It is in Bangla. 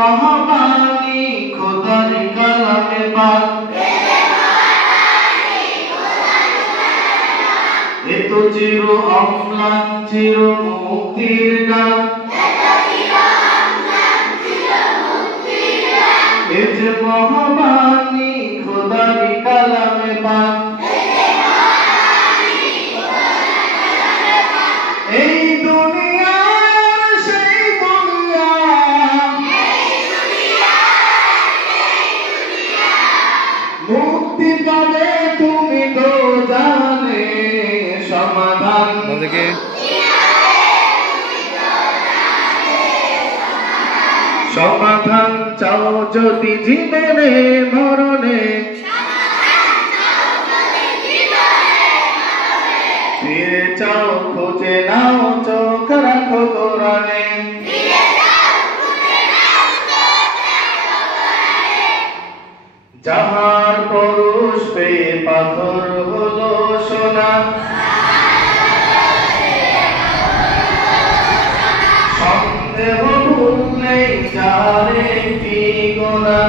মহাবাণী খোদার কালামে পাক, এ তো চির অম্লান চির মুক্তির গান, এ যে মহাবাণী খোদার কালামে পাক। এই দুনিয়া সেই দুনিয়া, মুক্তি পাবে তুমি তো জানে সমাধান। সমাধান চাও যদি জীবনে মরণে, ফিরে চাও খুঁজে নাও চোখ রাখো কোরআনে। যাহার পরশ পেয়ে পাথর হলো সোনা, সন্দেহ ভুল নেই যার একটি গোনা।